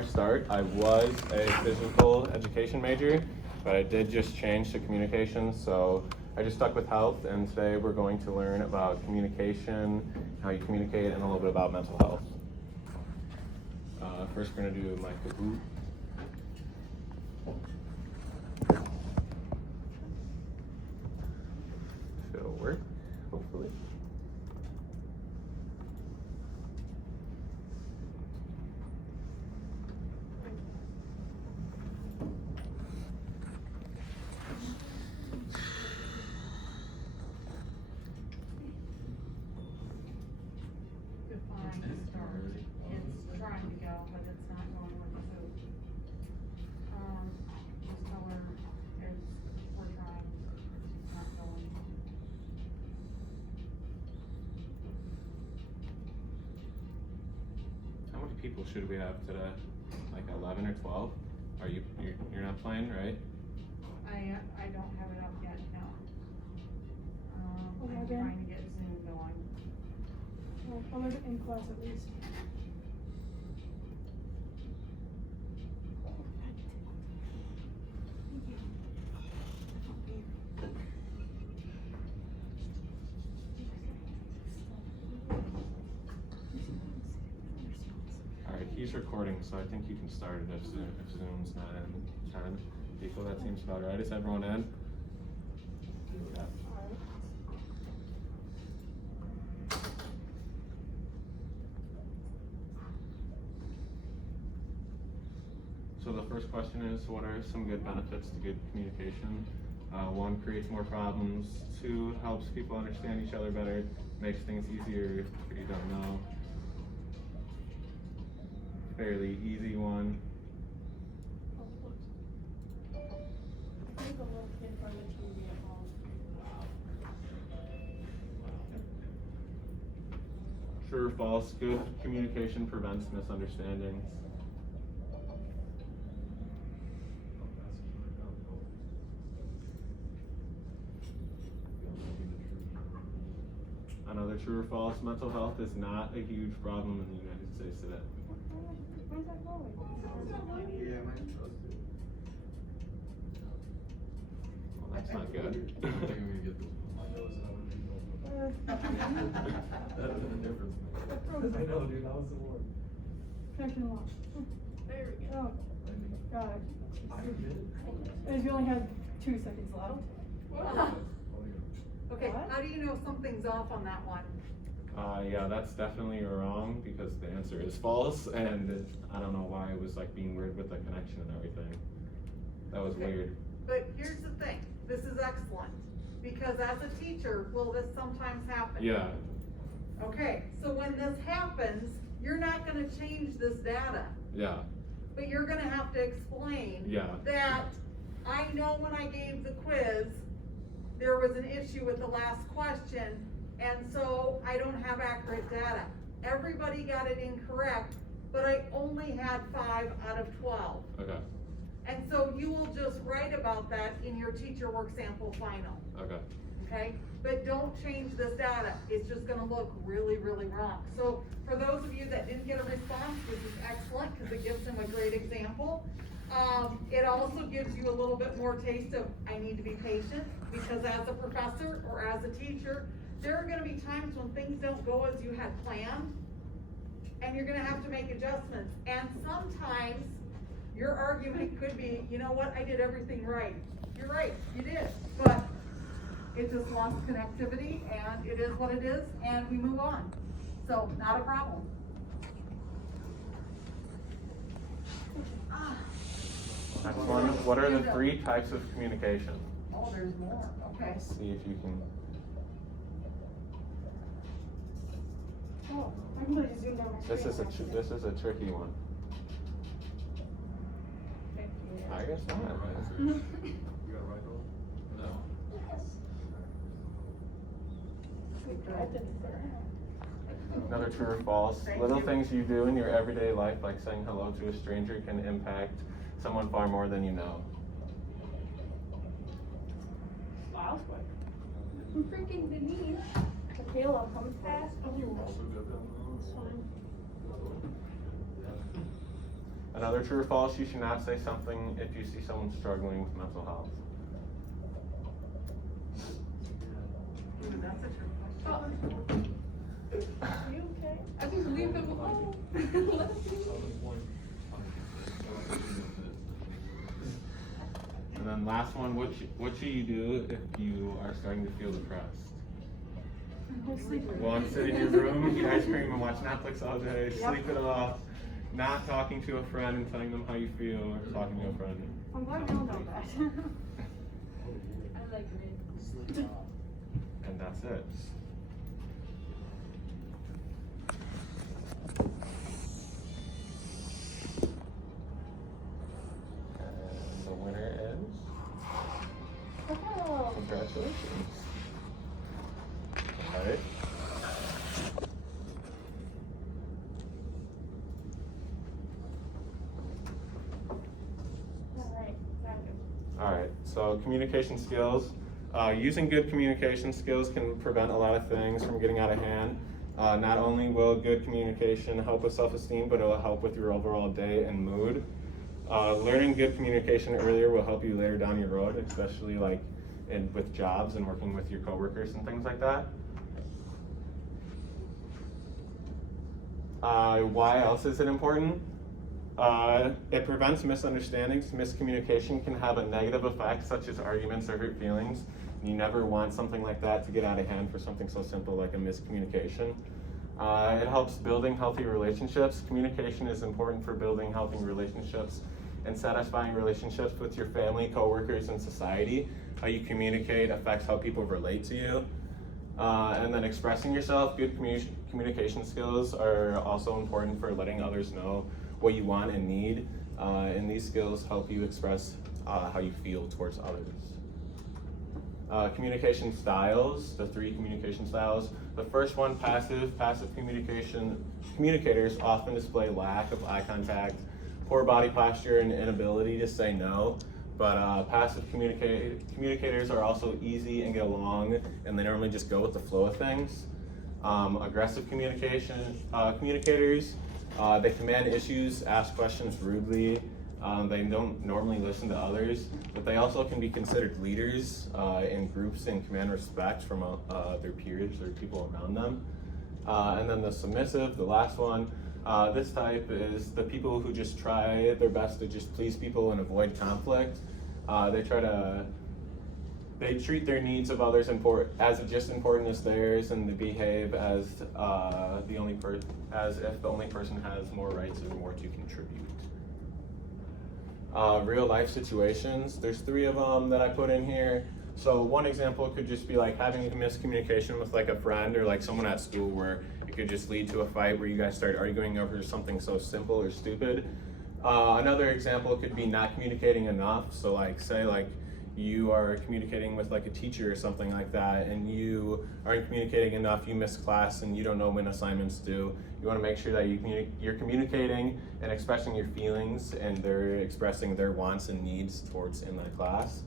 I start, I was a physical education major, but I did just change to communication, so I just stuck with health, and today we're going to learn about communication, how you communicate, and a little bit about mental health. First we're going to do my Kahoot. It'll work, hopefully. People should we have today? Like 11 or 12? You're not playing, right? I don't have it up yet, no. I'm 11. trying to get Zoom going. Well, 11 in class at least. He's recording, so I think you can start it if Zoom's not in 10 people. That seems about right. Is everyone in? Yeah. So the first question is, what are some good benefits to good communication? 1, creates more problems. 2, helps people understand each other better, makes things easier if you don't know. Fairly easy one. True or false? Good communication prevents misunderstandings. Another true or false? Mental health is not a huge problem in the United States today. Where's that going? Well, that's not good. I know, dude, that was the one. Connection lost. There we go. Oh, God. I did it. As we only had 2 seconds left. Okay, What? how do you know something's off on that one? Yeah, that's definitely wrong because the answer is false, and I don't know why it was like being weird with the connection and everything. That was Okay. weird. But here's the thing, this is excellent, because as a teacher, will this sometimes happen? Yeah, Okay, so when this happens, you're not gonna change this data, yeah, but you're gonna have to explain yeah, that I know when I gave the quiz, there was an issue with the last question, and so I don't have accurate data. Everybody got it incorrect, but I only had 5 out of 12. okay, And so you will just write about that in your teacher work sample final, okay, okay? But don't change this data, it's just gonna look really, really wrong. So for those of you that didn't get a response, which is excellent, cause it gives them a great example. It also gives you a little bit more taste of, I need to be patient, because as a professor or as a teacher, there are gonna be times when things don't go as you had planned, and you're gonna have to make adjustments. And sometimes, your argument could be, you know what, I did everything right. You're right, you did, but it just lost connectivity, and it is what it is, and we move on. So, not a problem. Next one, what are the 3 types of communication? Oh, there's more, okay. Let's see if you can. Oh, I can really zoom down my This screen. is a tricky one. I guess not. You got it right, Joel? No. Another true or false. Thank Little you. things you do in your everyday life, like saying hello to a stranger, can impact someone far more than you know. Smiles quick. I'm freaking Denise. Michaela, come fast. Also good then. It's fine. Another true or false, you should not say something if you see someone struggling with mental health. Ooh, that's a trick question. Are you okay? I just leave them alone. Let them be. And then last one, what should you do if you are starting to feel depressed? Go sleep. Go and sit in your room, eat ice cream, and watch Netflix all day, sleep it off, not talking to a friend and telling them how you feel, or talking to a friend. I'm glad we all know that. I like it. And that's it. And the winner is, Oh. congratulations. All right. Alright, got it. All right, so communication skills. Using good communication skills can prevent a lot of things from getting out of hand. Not only will good communication help with self-esteem, but it will help with your overall day and mood. Learning good communication earlier will help you later down your road, especially like with jobs and working with your coworkers and things like that. Why else is it important? It prevents misunderstandings. Miscommunication can have a negative effect, such as arguments or hurt feelings. You never want something like that to get out of hand for something so simple like a miscommunication. It helps building healthy relationships. Communication is important for building healthy relationships and satisfying relationships with your family, coworkers, and society. How you communicate affects how people relate to you. And then expressing yourself, good communication skills are also important for letting others know what you want and need. And these skills help you express how you feel towards others. Communication styles, the 3 communication styles. The first one, passive. Passive communicators often display lack of eye contact, poor body posture, and inability to say no. But passive communicators are also easy and get along, and they normally just go with the flow of things. Aggressive communicators, they command issues, ask questions rudely. They don't normally listen to others, but they also can be considered leaders in groups and command respect from their peers or people around them. And then the submissive, the last one, this type is the people who just try their best to just please people and avoid conflict. They treat their needs of others as just important as theirs, and they behave as if the only person has more rights or more to contribute. Real life situations, there's 3 of them that I put in here. So one example could just be like having a miscommunication with like a friend or like someone at school where it could just lead to a fight where you guys start arguing over something so simple or stupid. Another example could be not communicating enough. So like say like you are communicating with like a teacher or something like that, and you aren't communicating enough, you miss class and you don't know when assignments due. You want to make sure that you're communicating and expressing your feelings, and they're expressing their wants and needs towards in that class.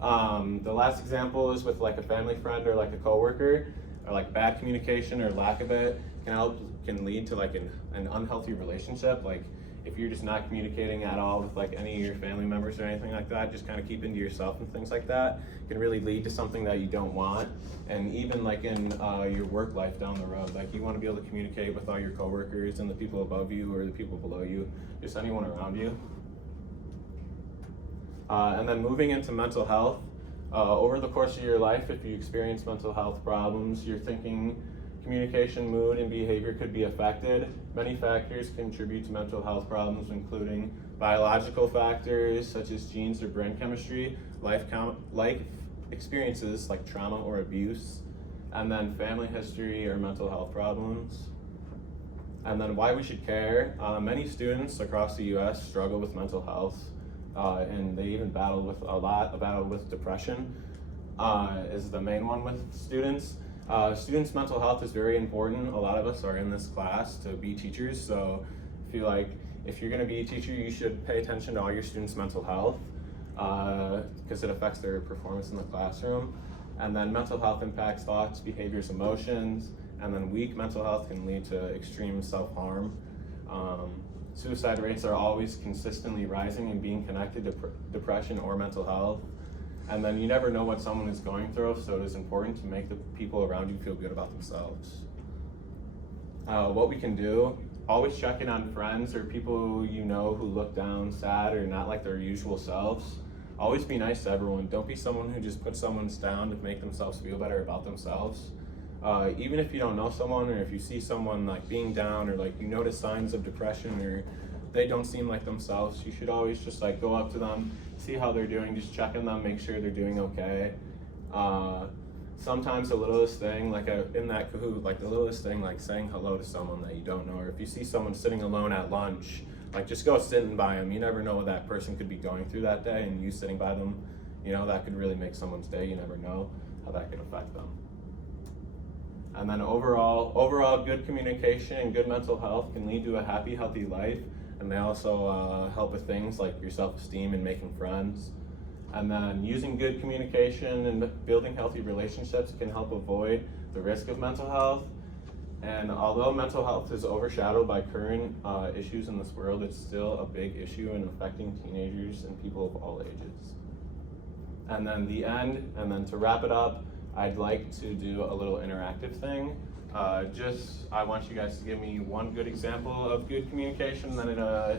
The last example is with like a family friend or like a coworker, or like bad communication or lack of it can lead to like an unhealthy relationship. Like if you're just not communicating at all with like any of your family members or anything like that, just kind of keeping to yourself and things like that, can really lead to something that you don't want. And even like in your work life down the road, like you want to be able to communicate with all your coworkers and the people above you or the people below you, just anyone around you. And then moving into mental health, over the course of your life, if you experience mental health problems, your thinking, communication, mood, and behavior could be affected. Many factors contribute to mental health problems, including biological factors such as genes or brain chemistry, life experiences like trauma or abuse, and then family history or mental health problems. And then why we should care. Many students across the US struggle with mental health, and they even battle with depression is the main one with students. Students' mental health is very important. A lot of us are in this class to be teachers, so I feel like if you're going to be a teacher, you should pay attention to all your students' mental health because it affects their performance in the classroom. And then mental health impacts thoughts, behaviors, emotions, and then weak mental health can lead to extreme self-harm. suicide rates are always consistently rising and being connected to depression or mental health. And then you never know what someone is going through, so it is important to make the people around you feel good about themselves. What we can do, always check in on friends or people you know who look down, sad, or not like their usual selves. Always be nice to everyone. Don't be someone who just puts someone down to make themselves feel better about themselves. Even if you don't know someone, or if you see someone like being down, or like you notice signs of depression, or they don't seem like themselves, you should always just like go up to them, see how they're doing, just check on them, make sure they're doing okay. Sometimes the littlest thing, like in that Kahoot, like the littlest thing, like saying hello to someone that you don't know, or if you see someone sitting alone at lunch, like just go sitting by them. You never know what that person could be going through that day, and you sitting by them, you know, that could really make someone's day. You never know how that could affect them. And then overall good communication and good mental health can lead to a happy, healthy life, and they also help with things like your self-esteem and making friends. And then using good communication and building healthy relationships can help avoid the risk of mental health. And although mental health is overshadowed by current issues in this world, it's still a big issue in affecting teenagers and people of all ages. And then to wrap it up, I'd like to do a little interactive thing. I want you guys to give me one good example of good communication, then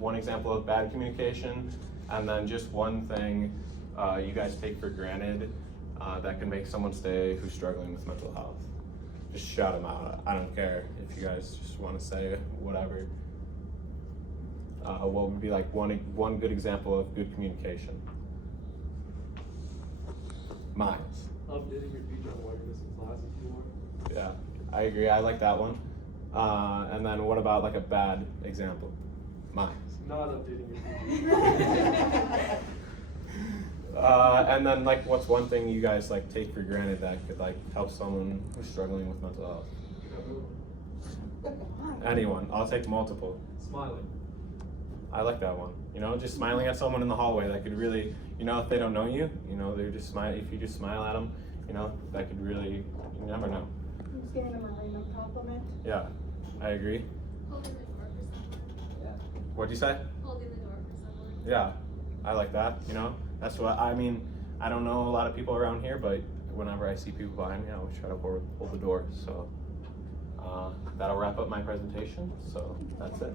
one example of bad communication, and then just one thing you guys take for granted that can make someone's day who's struggling with mental health. Just shout them out. I don't care if you guys just want to say whatever. What would be like one good example of good communication? Miles. Updating your teacher on why you're missing classes more. Yeah, I agree. I like that one. And then what about like a bad example? Miles. Not updating your teacher. And then like what's one thing you guys like take for granted that could like help someone who's struggling with mental health? Anyone. I'll take multiple. Smiling. I like that one. You know, just smiling at someone in the hallway, that could really, you know, if they don't know you, you know, they're just smile. If you just smile at them, you know, that could really, you never know. Just giving them a random compliment. Yeah, I agree. Holding the door for someone. What'd you say? Holding the door for someone. Yeah, I like that. You know, that's what I mean. I don't know a lot of people around here, but whenever I see people behind me, I always try to hold the door. So that'll wrap up my presentation. So that's it.